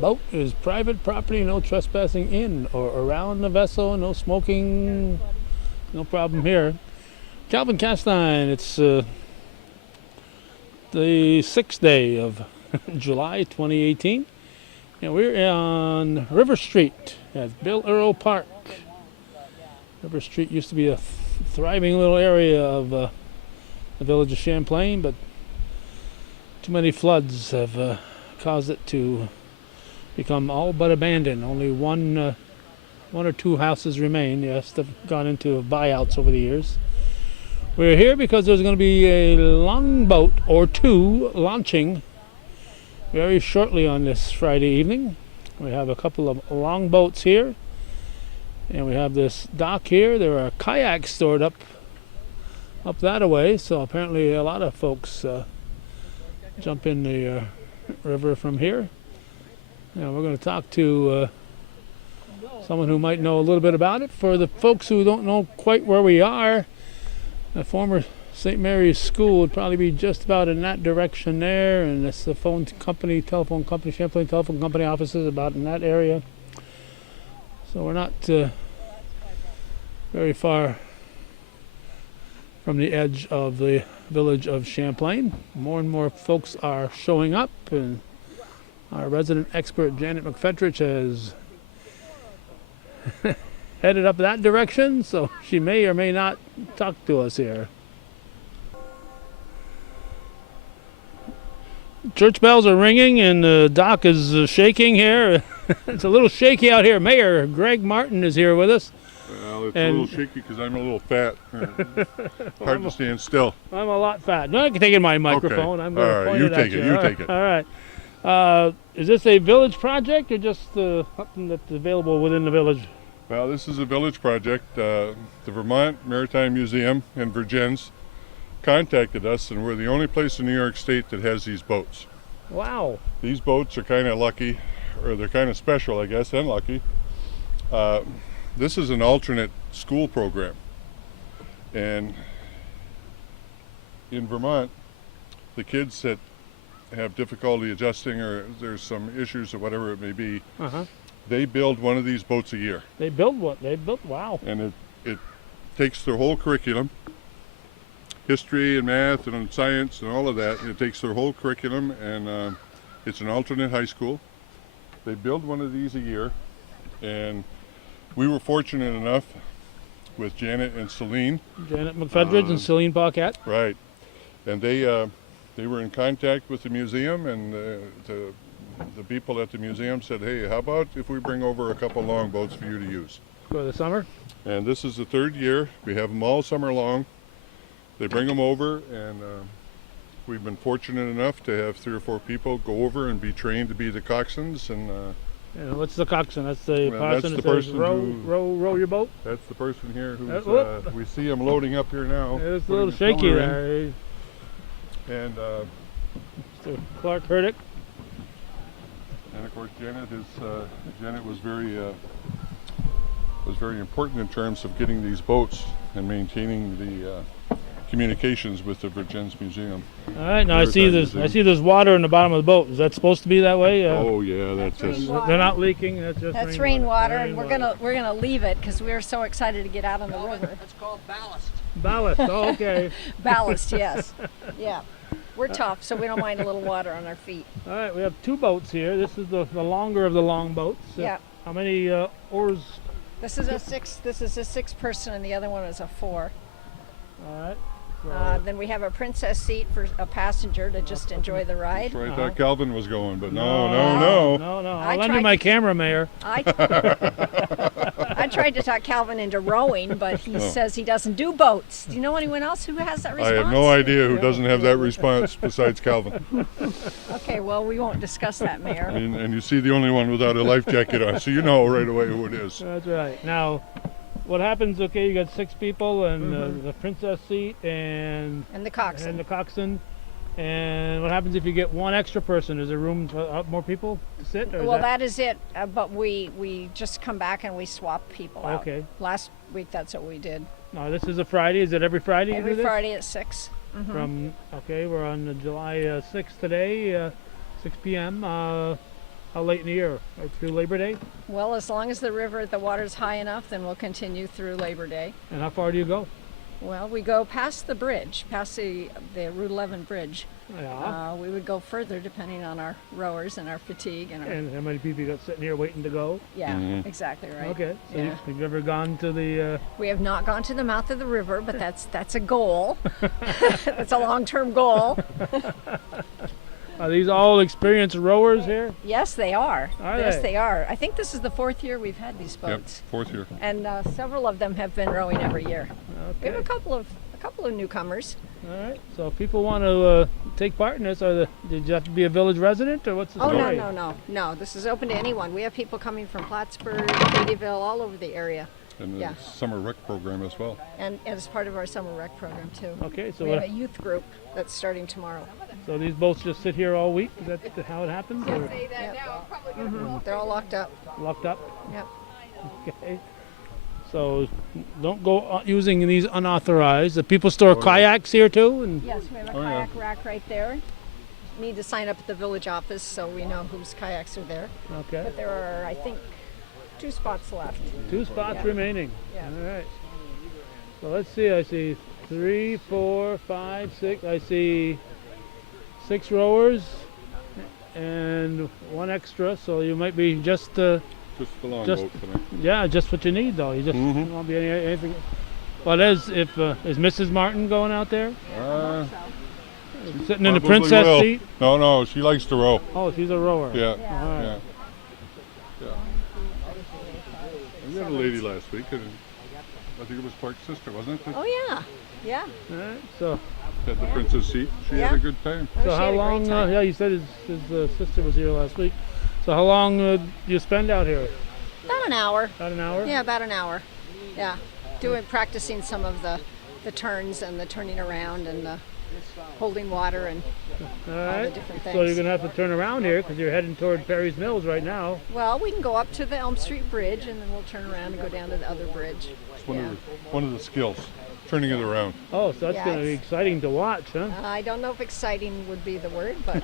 boat is private property, no trespassing in or around the vessel, no smoking, no problem here. Calvin Castine, it's the 6th day of July 2018. And we're on River Street at Bill Earl Park. River Street used to be a thriving little area of the village of Champlain, but too many floods have caused it to become all but abandoned. Only one or two houses remain. The rest have gone into buyouts over the years. We're here because there's going to be a longboat or two launching very shortly on this Friday evening. We have a couple of longboats here, and we have this dock here. There are kayaks stored up that away, so apparently a lot of folks jump in the river from here. Now we're going to talk to someone who might know a little bit about it. For the folks who don't know quite where we are, the former St. Mary's School would probably be just about in that direction there, and it's the telephone company, Champlain Telephone Company offices about in that area. So we're not very far from the edge of the village of Champlain. More and more folks are showing up, and our resident expert Janet McFetrich has headed up that direction, so she may or may not talk to us here. Church bells are ringing and the dock is shaking here. It's a little shaky out here. Mayor Greg Martin is here with us. Well, it's a little shaky because I'm a little fat. Hard to stand still. I'm a lot fat. No, I can take in my microphone. Okay. I'm going to point it at you. You take it. All right. Is this a village project or just something that's available within the village? Well, this is a village project. The Vermont Maritime Museum and Virgins contacted us, and we're the only place in New York State that has these boats. Wow. These boats are kind of lucky, or they're kind of special, I guess, and lucky. This is an alternate school program. And in Vermont, the kids that have difficulty adjusting or there's some issues or whatever it may be, they build one of these boats a year. They build what? Wow. And it takes their whole curriculum, history and math and science and all of that. It takes their whole curriculum, and it's an alternate high school. They build one of these a year, and we were fortunate enough with Janet and Celine. Janet McFedridge and Celine Paquette. Right. And they were in contact with the museum, and the people at the museum said, hey, how about if we bring over a couple longboats for you to use? For the summer? And this is the third year. We have them all summer long. They bring them over, and we've been fortunate enough to have 3 or 4 people go over and be trained to be the coxswains. And what's the coxswain? That's the person that's that the says person row your boat? That's the person here who's, we see him loading up here now. It's a little shaky there. And Mr. Clark Hurdick. And of course, Janet was very important in terms of getting these boats and maintaining the communications with the Virgins Museum. All right, now I see there's water in the bottom of the boat. Is that supposed to be that way? Oh yeah, that's just. They're not leaking. That's just rainwater, and we're gonna leave it because we're so excited to get out on the river. It's called ballast. Ballast. Oh, okay. Ballast, yes. Yeah. We're tough, so we don't mind a little water on our feet. All right, we have 2 boats here. This is the longer of the long boats. Yeah. How many oars? This is a 6. This is a 6-person, and the other one is a 4. All right. Then we have a princess seat for a passenger to just enjoy the ride. That's where I thought Calvin was going, but no. I'll lend you my camera, Mayor. I tried to talk Calvin into rowing, but he says he doesn't do boats. Do you know anyone else who has that response? I have no idea who doesn't have that response besides Calvin. Okay, well, we won't discuss that, Mayor. And you see the only one without a life jacket on, so you know right away who it is. That's right. Now, what happens? Okay, you got 6 people and the princess seat and the coxswain. And the coxswain. And what happens if you get 1 extra person? Is there room for more people to sit? Or well, that is it. But we just come back and we swap people out. Okay. Last week, that's what we did. No, this is a Friday. Is it every Friday? Every Friday at 6. We're on July 6th today, 6 p.m. How late in the year? Right through Labor Day? Well, as long as the water's high enough, then we'll continue through Labor Day. And how far do you go? Well, we go past the bridge, past the Route 11 bridge. Yeah. We would go further depending on our rowers and our fatigue and our. And how many people you got sitting here waiting to go? Yeah, exactly right. Okay. So Yeah. you've never gone to the... We have not gone to the mouth of the river, but that's a goal. That's a long-term goal. Are these all experienced rowers here? Yes, they are. Are Yes, they? they are. I think this is the 4th year we've had these Yep, boats, 4th year. and several of them have been rowing every year. We Okay. have a couple of newcomers. All right. So if people want to take part in this, did you have to be a village resident, or what's the Oh story? no! This is open to anyone. We have people coming from Plattsburgh, Beattyville, all over the area, And the Yeah. summer rec program as well. and as part of our summer rec program too. Okay. So We have a youth group that's starting tomorrow. so these boats just sit here all week? Is that how it happens? Or They're all locked up. locked up? Yep. Okay. So don't go using these unauthorized. The people store yeah. kayaks here too, and Yes, we have a Oh, yeah. kayak rack right there. Need to sign up at the village office so we know whose kayaks are there. okay. But there are, I think, 2 spots left. 2 spots Yeah. remaining. Yeah. All right. So let's see. I see 3, 4, 5, 6. I see 6 rowers and 1 extra. So you might be just Just the long Just- boat tonight. yeah, just what you need though. You just Mhm. won't be anything. Well, is Mrs. Martin going out there? Sitting in the Probably princess will. seat? No, she likes to row. Oh, she's a rower. Yeah, All right. yeah. Yeah. We had a lady last week, and I think it was Clark's sister, wasn't it? Oh yeah, yeah. All right. So At the princess seat. She had Yeah. a good time. Oh, So she how had a great long? time. Yeah, you said his sister was here last week. So how long do you spend out here? About an hour. About an hour. Yeah, about an hour. Yeah, practicing some of the turns and the turning around and the holding water and All all right. the different So things. you're gonna have to turn around here because you're heading toward Perry's Mills right now. well, we can go up to the Elm Street Bridge and then we'll turn around and go down to the other bridge. It's one of the skills, turning it around. Oh, so that's Yeah, gonna be it's- exciting to watch, huh? I don't know if exciting would be the word, but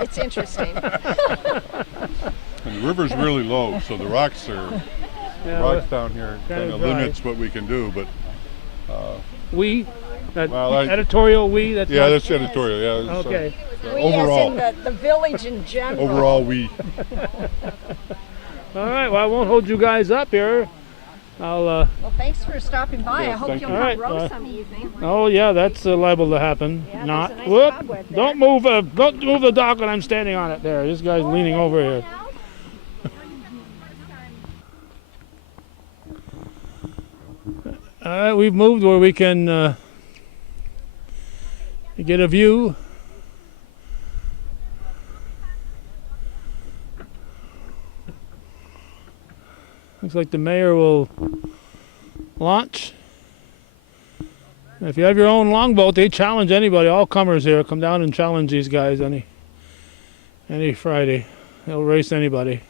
it's interesting. And the river's really low, so the rocks Yeah, rocks down here kinda kind of dry. limits what we can do. But that Well, I- editorial we. That's yeah, not- that's editorial. Yeah. so, okay. We overall, as in the village in general. overall, we. All right. Well, I won't hold you guys up here. I'll. Well, thanks for stopping by. Yes, I hope thank you'll you. come All right, row well- some evening. Oh yeah, that's liable to happen. Yeah, there's Not. a nice Whoop! cobweb there. Don't move. Don't move the dock when I'm standing on it. There. This guy's leaning over here. All right, we've moved where we can get a view. Looks like the mayor will launch. If you have your own longboat, they challenge anybody. All comers here come down and challenge these guys any Friday. They'll race anybody.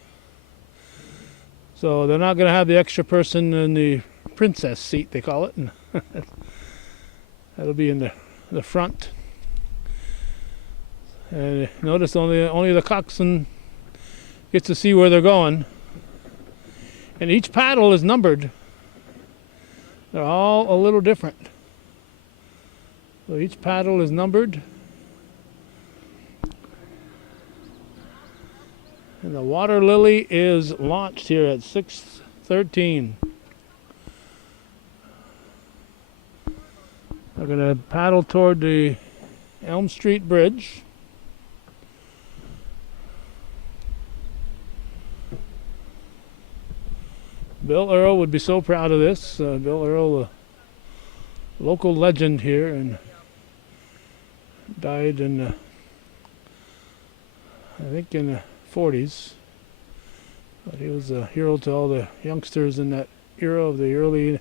So they're not going to have the extra person in the princess seat, they call it. And that'll be in the front. And notice only the coxswain gets to see where they're going. And each paddle is numbered. They're all a little different. So each paddle is numbered. And the water lily is launched here at 6:13. We're going to paddle toward the Elm Street Bridge. Bill Earl would be so proud of this. Bill Earl, a local legend here, and died in, I think, in the 40s. But he was a hero to all the youngsters in that era of the early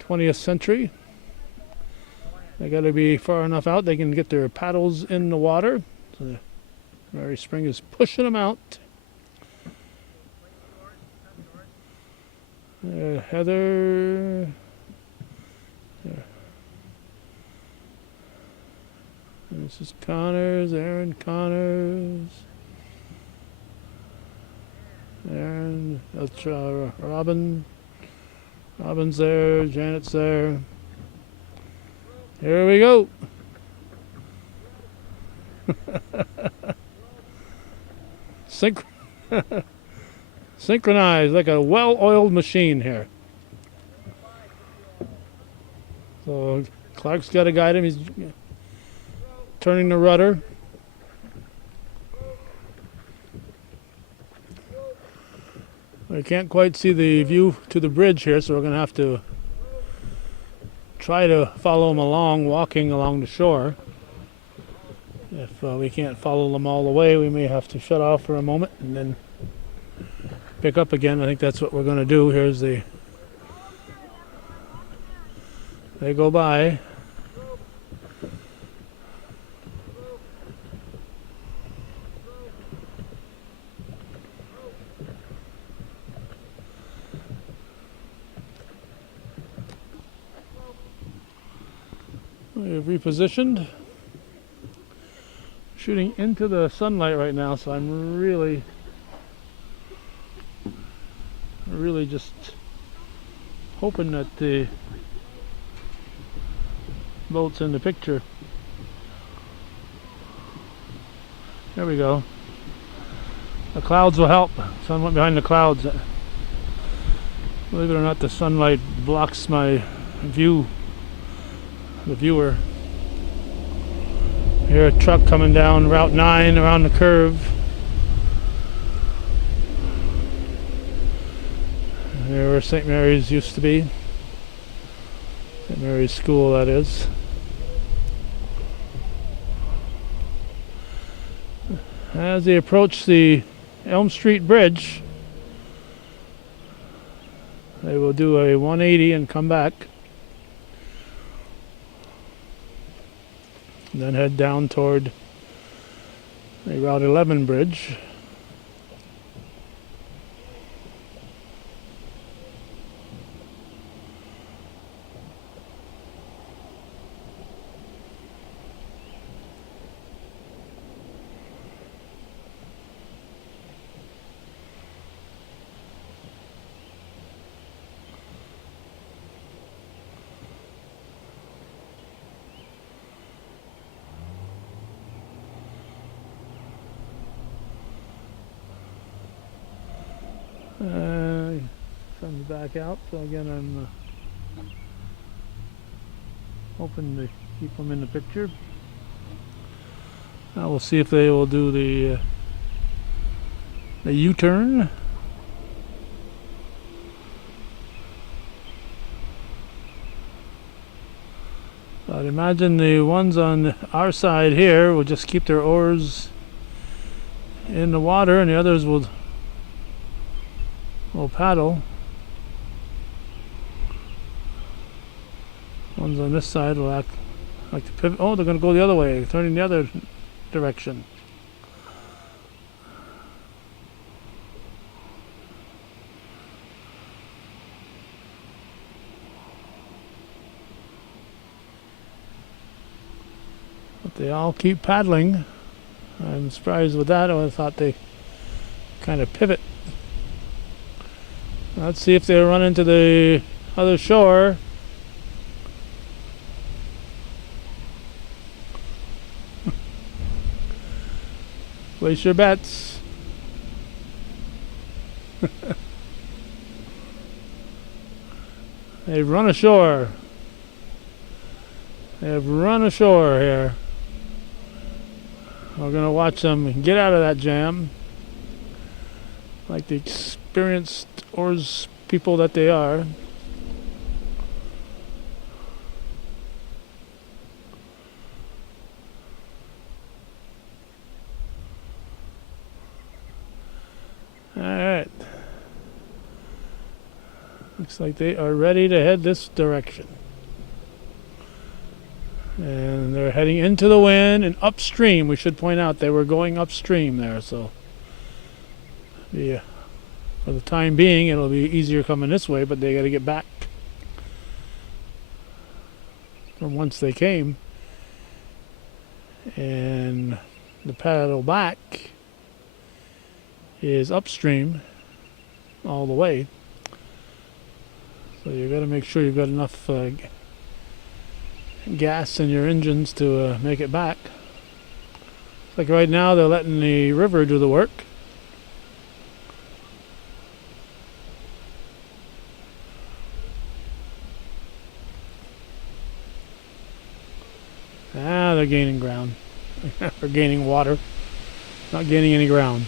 20th century. They got to be far enough out they can get their paddles in the water. So the Mary Spring is pushing them out. Heather. There. This is Connors, Aaron Connors. And that's Robin's there, Janet's there. Here we go. Synchronized like a well-oiled machine here. So Clark's got to guide him. He's turning the rudder. I can't quite see the view to the bridge here, so we're going to have to try to follow them along, walking along the shore. If we can't follow them all the way, we may have to shut off for a moment and then pick up again. I think that's what we're going to do. Here's they go by. We've repositioned. Shooting into the sunlight right now, so I'm really just hoping that the boat's in the picture. There we go. The clouds will help. Sun went behind the clouds. Believe it or not, the sunlight blocks my view. The viewer. Here, a truck coming down Route 9 around the curve. There where St. Mary's used to be. St. Mary's School, that is. As they approach the Elm Street Bridge, they will do a 180 and come back. And then head down toward the Route 11 bridge. Sun's back out, so again I'm hoping to keep them in the picture. Now we'll see if they will do the U-turn. I'd imagine the ones on our side here will just keep their oars in the water, and the others will paddle. Ones on this side will act like to pivot. Oh, they're going to go the other way, turning the other direction. But they all keep paddling. I'm surprised with that. I thought they kind of pivot. Let's see if they run into the other shore. Place your bets. They've run ashore. They have run ashore here. We're going to watch them get out of that jam. Like the experienced oars people that they are. Alright. Looks like they are ready to head this direction. And they're heading into the wind and upstream. We should point out they were going upstream there, so for the time being it'll be easier coming this way, but they got to get back from whence they came. And the paddle back is upstream. all the way. So you got to make sure you've got enough gas in your engines to make it back. Like right now, they're letting the river do the work. They're gaining ground. They're gaining water, not gaining any ground.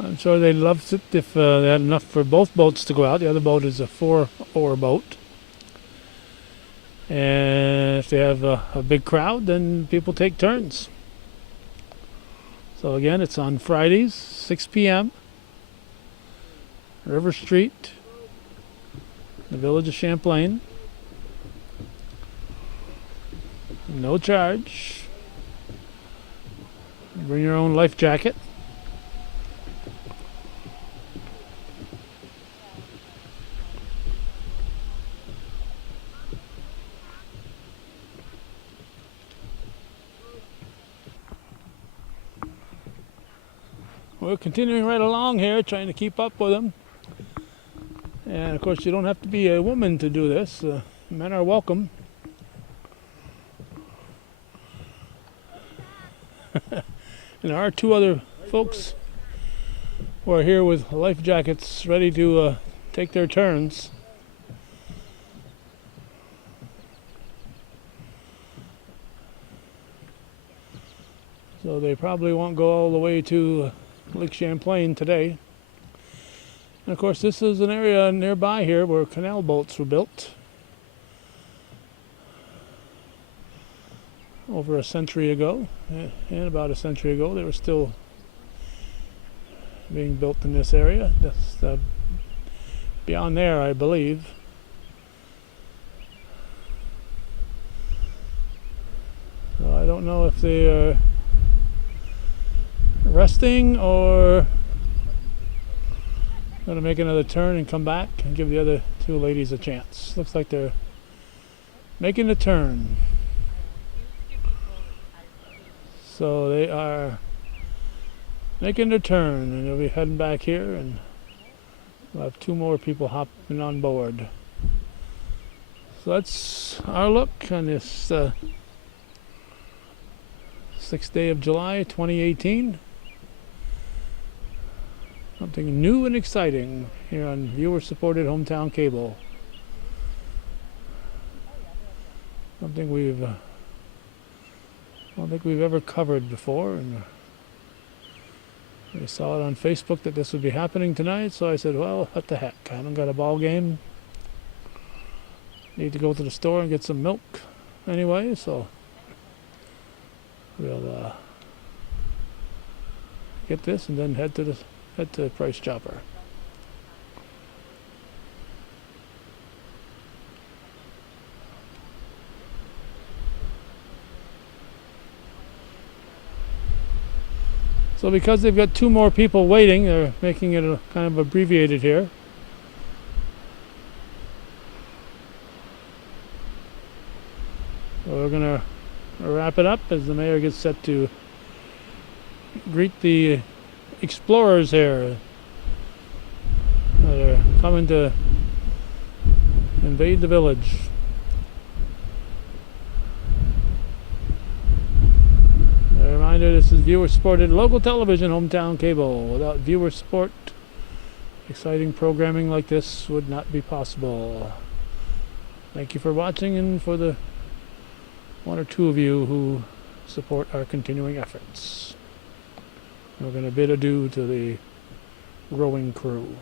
I'm sure they'd love it if they had enough for both boats to go out. The other boat is a 4-oar boat. And if they have a big crowd, then people take turns. So again, it's on Fridays, 6 p.m. River Street, the village of Champlain. No charge. Bring your own life jacket. We're continuing right along here, trying to keep up with them. And of course, you don't have to be a woman to do this. Men are welcome. And there are 2 other folks who are here with life jackets ready to take their turns. So they probably won't go all the way to Lake Champlain today. And of course, this is an area nearby here where canal boats were built over a century ago. And about a century ago, they were still being built in this area. That's beyond there, I believe. So I don't know if they are resting or going to make another turn and come back and give the other 2 ladies a chance. Looks like they're making the turn. So they are making their turn, and they'll be heading back here, and we'll have 2 more people hopping on board. So that's our look on this 6th day of July 2018. Something new and exciting here on viewer-supported hometown cable. Something I don't think we've ever covered before, and I saw it on Facebook that this would be happening tonight, so I said, well, what the heck, I haven't got a ball game. Need to go to the store and get some milk anyway, so we'll get this and then head to Price Chopper. So because they've got 2 more people waiting, they're making it kind of abbreviated here. So we're going to wrap it up as the mayor gets set to greet the explorers here that are coming to invade the village. A reminder, this is viewer-supported local television, hometown cable. Without viewer support, exciting programming like this would not be possible. Thank you for watching, and for the 1 or 2 of you who support our continuing efforts. We're going to bid adieu to the rowing crew.